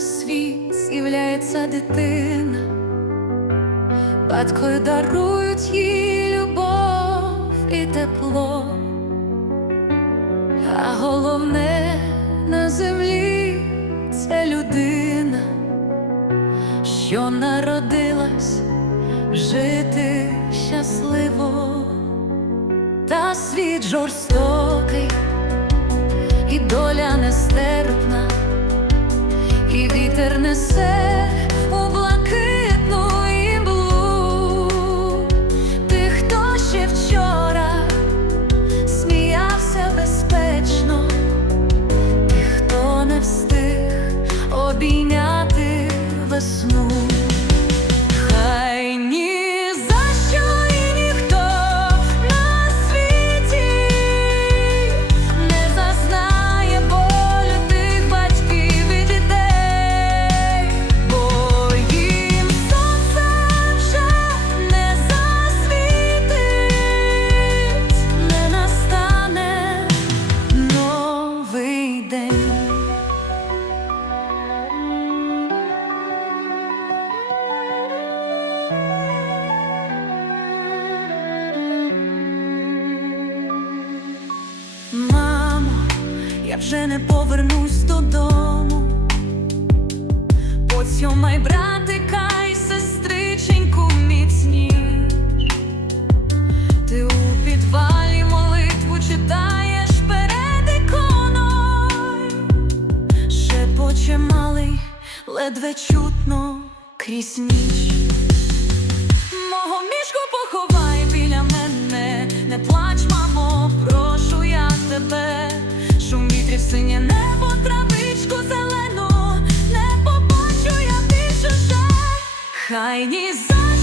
світ з'являється дитина, батько дарують їй любов і тепло, а головне на землі це людина, що народилась жити щасливо, та світ жорстокий і доля нестерпна, і вітер несе я вже не повернусь додому. Поцьомай братика і сестриченьку міцні. Ти у підвалі молитву читаєш перед іконою. Шепоче малий, ледве чутно крізь ніч. Мого мішку поховай синє небо, травичку зелену, не побачу я більше вже. Хай ні за